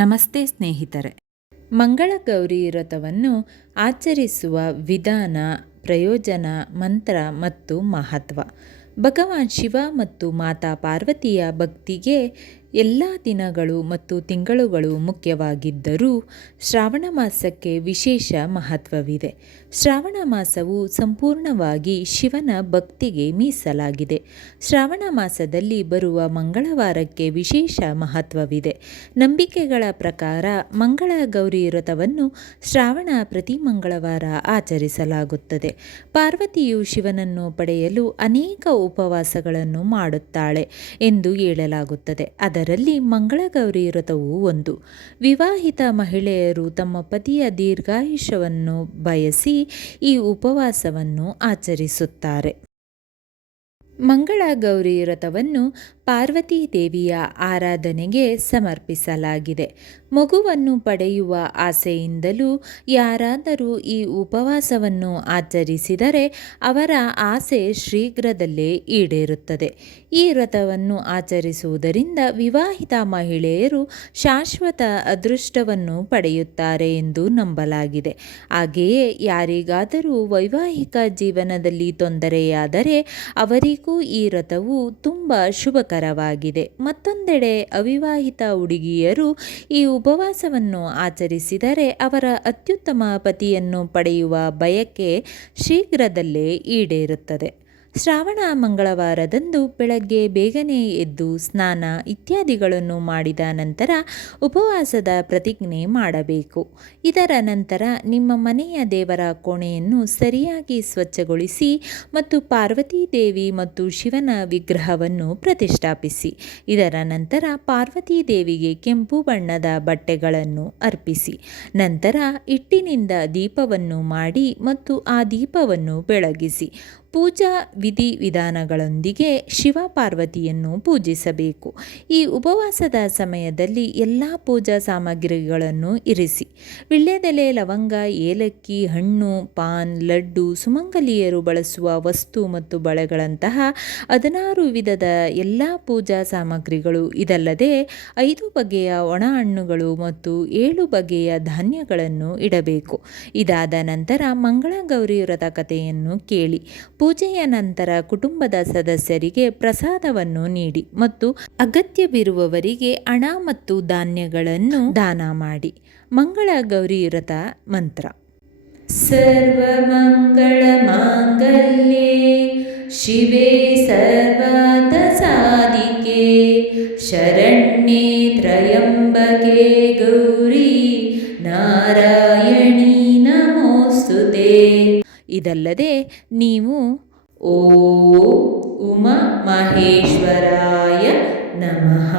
ನಮಸ್ತೆ ಸ್ನೇಹಿತರೆ. ಮಂಗಳ ಗೌರಿ ವ್ರತವನ್ನು ಆಚರಿಸುವ ವಿಧಾನ, ಪ್ರಯೋಜನ, ಮಂತ್ರ ಮತ್ತು ಮಹತ್ವ. ಭಗವಾನ್ ಶಿವ ಮತ್ತು ಮಾತಾ ಪಾರ್ವತಿಯ ಭಕ್ತಿಗೆ ಎಲ್ಲ ದಿನಗಳು ಮತ್ತು ತಿಂಗಳುಗಳು ಮುಖ್ಯವಾಗಿದ್ದರೂ ಶ್ರಾವಣ ಮಾಸಕ್ಕೆ ವಿಶೇಷ ಮಹತ್ವವಿದೆ. ಶ್ರಾವಣ ಮಾಸವು ಸಂಪೂರ್ಣವಾಗಿ ಶಿವನ ಭಕ್ತಿಗೆ ಮೀಸಲಾಗಿದೆ. ಶ್ರಾವಣ ಮಾಸದಲ್ಲಿ ಬರುವ ಮಂಗಳವಾರಕ್ಕೆ ವಿಶೇಷ ಮಹತ್ವವಿದೆ. ನಂಬಿಕೆಗಳ ಪ್ರಕಾರ ಮಂಗಳ ಗೌರಿ ವ್ರತವನ್ನು ಶ್ರಾವಣ ಪ್ರತಿ ಮಂಗಳವಾರ ಆಚರಿಸಲಾಗುತ್ತದೆ. ಪಾರ್ವತಿಯು ಶಿವನನ್ನು ಪಡೆಯಲು ಅನೇಕ ಉಪವಾಸಗಳನ್ನು ಮಾಡುತ್ತಾಳೆ ಎಂದು ಹೇಳಲಾಗುತ್ತದೆ. ಅದರಲ್ಲಿ ಮಂಗಳಗೌರಿ ವ್ರತವೂ ಒಂದು. ವಿವಾಹಿತ ಮಹಿಳೆಯರು ತಮ್ಮ ಪತಿಯ ದೀರ್ಘಾಯುಷ್ಯವನ್ನು ಬಯಸಿ ಈ ಉಪವಾಸವನ್ನು ಆಚರಿಸುತ್ತಾರೆ. ಮಂಗಳ ಗೌರಿ ವ್ರತವನ್ನು ಪಾರ್ವತೀ ದೇವಿಯ ಆರಾಧನೆಗೆ ಸಮರ್ಪಿಸಲಾಗಿದೆ. ಮಗುವನ್ನು ಪಡೆಯುವ ಆಸೆಯಿಂದಲೂ ಯಾರಾದರೂ ಈ ಉಪವಾಸವನ್ನು ಆಚರಿಸಿದರೆ ಅವರ ಆಸೆ ಶೀಘ್ರದಲ್ಲೇ ಈಡೇರುತ್ತದೆ. ಈ ವ್ರತವನ್ನು ಆಚರಿಸುವುದರಿಂದ ವಿವಾಹಿತ ಮಹಿಳೆಯರು ಶಾಶ್ವತ ಅದೃಷ್ಟವನ್ನು ಪಡೆಯುತ್ತಾರೆ ಎಂದು ನಂಬಲಾಗಿದೆ. ಹಾಗೆಯೇ ಯಾರಿಗಾದರೂ ವೈವಾಹಿಕ ಜೀವನದಲ್ಲಿ ತೊಂದರೆಯಾದರೆ ಅವರಿಗೂ ಈ ವ್ರತವು ತುಂಬ ಶುಭಕರವಾಗಿದೆ. ಮತ್ತೊಂದೆಡೆ ಅವಿವಾಹಿತ ಹುಡುಗಿಯರು ಈ ಉಪವಾಸವನ್ನು ಆಚರಿಸಿದರೆ ಅವರ ಅತ್ಯುತ್ತಮ ಪತಿಯನ್ನು ಪಡೆಯುವ ಬಯಕೆ ಶೀಘ್ರದಲ್ಲೇ ಈಡೇರುತ್ತದೆ. ಶ್ರಾವಣ ಮಂಗಳವಾರದಂದು ಬೆಳಗ್ಗೆ ಬೇಗನೆ ಎದ್ದು ಸ್ನಾನ ಇತ್ಯಾದಿಗಳನ್ನು ಮಾಡಿದ ನಂತರ ಉಪವಾಸದ ಪ್ರತಿಜ್ಞೆ ಮಾಡಬೇಕು. ಇದರ ನಂತರ ನಿಮ್ಮ ಮನೆಯ ದೇವರ ಕೋಣೆಯನ್ನು ಸರಿಯಾಗಿ ಸ್ವಚ್ಛಗೊಳಿಸಿ ಮತ್ತು ಪಾರ್ವತಿ ದೇವಿ ಮತ್ತು ಶಿವನ ವಿಗ್ರಹವನ್ನು ಪ್ರತಿಷ್ಠಾಪಿಸಿ. ಇದರ ನಂತರ ಪಾರ್ವತಿ ದೇವಿಗೆ ಕೆಂಪು ಬಣ್ಣದ ಬಟ್ಟೆಗಳನ್ನು ಅರ್ಪಿಸಿ. ನಂತರ ಹಿಟ್ಟಿನಿಂದ ದೀಪವನ್ನು ಮಾಡಿ ಮತ್ತು ಆ ದೀಪವನ್ನು ಬೆಳಗಿಸಿ. ಪೂಜಾ ವಿಧಿವಿಧಾನಗಳೊಂದಿಗೆ ಶಿವ ಪಾರ್ವತಿಯನ್ನು ಪೂಜಿಸಬೇಕು. ಈ ಉಪವಾಸದ ಸಮಯದಲ್ಲಿ ಎಲ್ಲ ಪೂಜಾ ಸಾಮಗ್ರಿಗಳನ್ನು ಇರಿಸಿ. ವಿಳ್ಯದೆಲೆ, ಲವಂಗ, ಏಲಕ್ಕಿ, ಹಣ್ಣು, ಪಾನ್, ಲಡ್ಡು, ಸುಮಂಗಲಿಯರು ಬಳಸುವ ವಸ್ತು ಮತ್ತು ಬಳೆಗಳಂತಹ ಹದಿನಾರು ವಿಧದ ಎಲ್ಲ ಪೂಜಾ ಸಾಮಗ್ರಿಗಳು ಇದಲ್ಲದೆ ಐದು ಬಗೆಯ ಒಣ ಹಣ್ಣುಗಳು ಮತ್ತು ಏಳು ಬಗೆಯ ಧಾನ್ಯಗಳನ್ನು ಇಡಬೇಕು. ಇದಾದ ನಂತರ ಮಂಗಳಗೌರಿ ವ್ರತ ಕಥೆಯನ್ನು ಕೇಳಿ. ಪೂಜೆಯ ನಂತರ ಕುಟುಂಬದ ಸದಸ್ಯರಿಗೆ ಪ್ರಸಾದವನ್ನು ನೀಡಿ ಮತ್ತು ಅಗತ್ಯವಿರುವವರಿಗೆ ಹಣ ಮತ್ತು ಧಾನ್ಯಗಳನ್ನು ದಾನ ಮಾಡಿ. ಮಂಗಳ ಗೌರಿ ವ್ರತ ಮಂತ್ರ. ಸರ್ವಮಂಗಳ ಮಾಂಗಲ್ಯೆ ಶಿವೆ ಸರ್ವದ ಸಾಧಿಕೆ ಶರಣ್ಯೇ ತ್ರಯಂಬಕೆ ಗೌರಿ ಇದಲ್ಲದೆ ನೀವು ಓ ಉಮ ಮಹೇಶ್ವರಾಯ ನಮಃ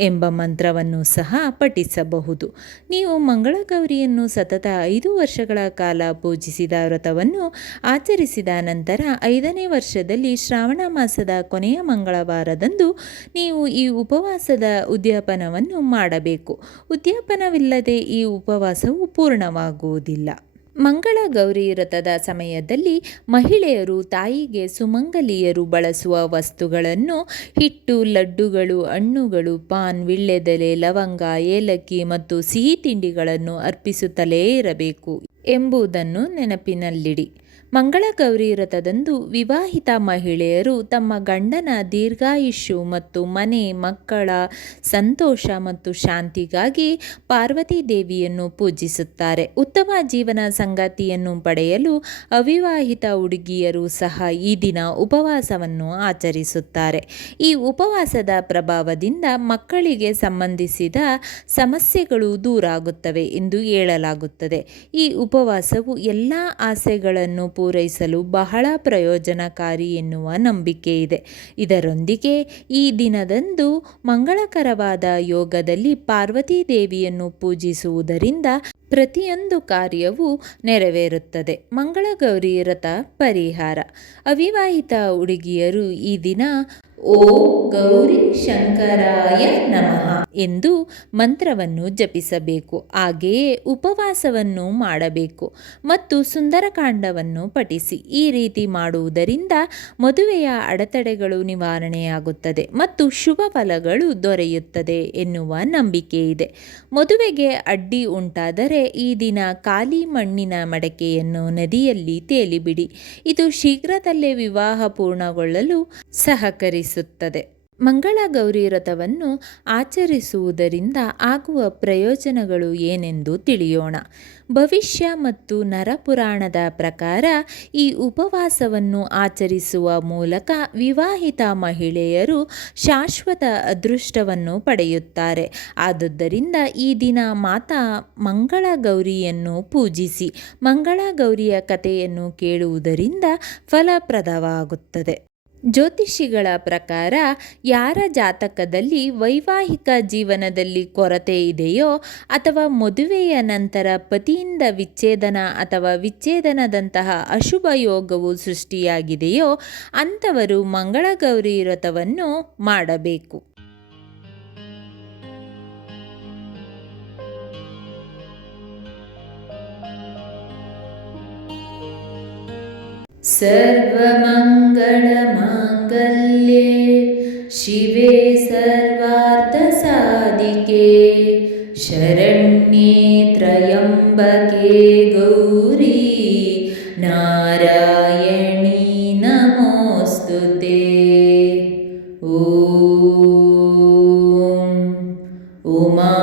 ಎಂಬ ಮಂತ್ರವನ್ನು ಸಹ ಪಠಿಸಬಹುದು. ನೀವು ಮಂಗಳಗೌರಿಯನ್ನು ಸತತ ಐದು ವರ್ಷಗಳ ಕಾಲ ಪೂಜಿಸಿದ ವ್ರತವನ್ನು ಆಚರಿಸಿದ ನಂತರ ಐದನೇ ವರ್ಷದಲ್ಲಿ ಶ್ರಾವಣ ಮಾಸದ ಕೊನೆಯ ಮಂಗಳವಾರದಂದು ನೀವು ಈ ಉಪವಾಸದ ಉದ್ಯಾಪನವನ್ನು ಮಾಡಬೇಕು. ಉದ್ಯಾಪನವಿಲ್ಲದೆ ಈ ಉಪವಾಸವು ಪೂರ್ಣವಾಗುವುದಿಲ್ಲ. ಮಂಗಳ ಗೌರಿ ವ್ರತದ ಸಮಯದಲ್ಲಿ ಮಹಿಳೆಯರು ತಾಯಿಗೆ ಸುಮಂಗಲಿಯರು ಬಳಸುವ ವಸ್ತುಗಳನ್ನು ಹಿಟ್ಟು, ಲಡ್ಡುಗಳು, ಹಣ್ಣುಗಳು, ಪಾನ್, ವಿಳ್ಳೆದೆಲೆ, ಲವಂಗ, ಏಲಕ್ಕಿ ಮತ್ತು ಸಿಹಿ ತಿಂಡಿಗಳನ್ನು ಅರ್ಪಿಸುತ್ತಲೇ ಇರಬೇಕು ಎಂಬುದನ್ನು ನೆನಪಿನಲ್ಲಿಡಿ. ಮಂಗಳಗೌರಿ ವ್ರತದಂದು ವಿವಾಹಿತ ಮಹಿಳೆಯರು ತಮ್ಮ ಗಂಡನ ದೀರ್ಘಾಯುಷ್ಯು ಮತ್ತು ಮನೆ, ಮಕ್ಕಳ ಸಂತೋಷ ಮತ್ತು ಶಾಂತಿಗಾಗಿ ಪಾರ್ವತಿ ದೇವಿಯನ್ನು ಪೂಜಿಸುತ್ತಾರೆ. ಉತ್ತಮ ಜೀವನ ಸಂಗಾತಿಯನ್ನು ಪಡೆಯಲು ಅವಿವಾಹಿತ ಹುಡುಗಿಯರು ಸಹ ಈ ದಿನ ಉಪವಾಸವನ್ನು ಆಚರಿಸುತ್ತಾರೆ. ಈ ಉಪವಾಸದ ಪ್ರಭಾವದಿಂದ ಮಕ್ಕಳಿಗೆ ಸಂಬಂಧಿಸಿದ ಸಮಸ್ಯೆಗಳು ದೂರಾಗುತ್ತವೆ ಎಂದು ಹೇಳಲಾಗುತ್ತದೆ. ಈ ಉಪವಾಸವು ಎಲ್ಲ ಆಸೆಗಳನ್ನು ಪೂರೈಸಲು ಬಹಳ ಪ್ರಯೋಜನಕಾರಿ ಎನ್ನುವ ನಂಬಿಕೆ ಇದೆ. ಇದರೊಂದಿಗೆ ಈ ದಿನದಂದು ಮಂಗಳಕರವಾದ ಯೋಗದಲ್ಲಿ ಪಾರ್ವತೀ ದೇವಿಯನ್ನು ಪೂಜಿಸುವುದರಿಂದ ಪ್ರತಿಯೊಂದು ಕಾರ್ಯವೂ ನೆರವೇರುತ್ತದೆ. ಮಂಗಳಗೌರಿ ರಥ ಪರಿಹಾರ. ಅವಿವಾಹಿತ ಹುಡುಗಿಯರು ಈ ದಿನ ಓ ಗೌರಿ ಶಂಕರಾಯ ನಮಃ. ಎಂದು ಮಂತ್ರವನ್ನು ಜಪಿಸಬೇಕು. ಹಾಗೆಯೇ ಉಪವಾಸವನ್ನು ಮಾಡಬೇಕು. ಮತ್ತು ಸುಂದರಕಾಂಡವನ್ನು ಪಠಿಸಿ. ಈ ರೀತಿ ಮಾಡುವುದರಿಂದ ಮದುವೆಯ ಅಡೆತಡೆಗಳು ನಿವಾರಣೆಯಾಗುತ್ತದೆ ಮತ್ತು ಶುಭ ಫಲಗಳು ದೊರೆಯುತ್ತದೆ ಎನ್ನುವ ನಂಬಿಕೆ ಇದೆ. ಮದುವೆಗೆ ಅಡ್ಡಿ ಉಂಟಾದರೆ ಈ ದಿನ ಖಾಲಿ ಮಣ್ಣಿನ ಮಡಕೆಯನ್ನು ನದಿಯಲ್ಲಿ ತೇಲಿಬಿಡಿ. ಇದು ಶೀಘ್ರದಲ್ಲೇ ವಿವಾಹ ಪೂರ್ಣಗೊಳ್ಳಲು ಸಹಕರಿಸುತ್ತದೆ. ಮಂಗಳ ಗೌರಿ ವ್ರತವನ್ನು ಆಚರಿಸುವುದರಿಂದ ಆಗುವ ಪ್ರಯೋಜನಗಳು ಏನೆಂದು ತಿಳಿಯೋಣ. ಭವಿಷ್ಯ ಮತ್ತು ನರಪುರಾಣದ ಪ್ರಕಾರ ಈ ಉಪವಾಸವನ್ನು ಆಚರಿಸುವ ಮೂಲಕ ವಿವಾಹಿತ ಮಹಿಳೆಯರು ಶಾಶ್ವತ ಅದೃಷ್ಟವನ್ನು ಪಡೆಯುತ್ತಾರೆ. ಆದುದರಿಂದ ಈ ದಿನ ಮಾತಾ ಮಂಗಳ ಗೌರಿಯನ್ನು ಪೂಜಿಸಿ ಮಂಗಳ ಗೌರಿಯ ಕಥೆಯನ್ನು ಕೇಳುವುದರಿಂದ ಫಲಪ್ರದವಾಗುತ್ತದೆ. ಜ್ಯೋತಿಷಿಗಳ ಪ್ರಕಾರ ಯಾರ ಜಾತಕದಲ್ಲಿ ವೈವಾಹಿಕ ಜೀವನದಲ್ಲಿ ಕೊರತೆ ಇದೆಯೋ ಅಥವಾ ಮದುವೆಯ ನಂತರ ಪತಿಯಿಂದ ವಿಚ್ಛೇದನ ಅಥವಾ ವಿಚ್ಛೇದನದಂತಹ ಅಶುಭ ಯೋಗವು ಸೃಷ್ಟಿಯಾಗಿದೆಯೋ ಅಂಥವರು ಮಂಗಳಗೌರಿ ವ್ರತವನ್ನು ಮಾಡಬೇಕು. सर्वमङ्गलमाङ्गल्ये शिवे सर्वार्थसाधिके शरण्ये त्र्यम्बके गौरी नारायणी नमोऽस्तु ते। ॐ। उमामहेश्वराय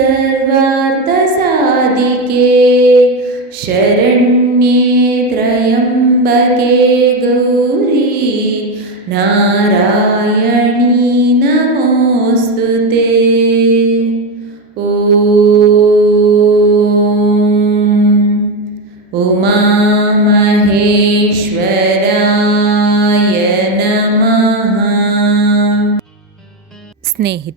सर्वार्थसाधिके शरण्ये त्र्यम्बके गौरी नारायणी नमोऽस्तु ते। ॐ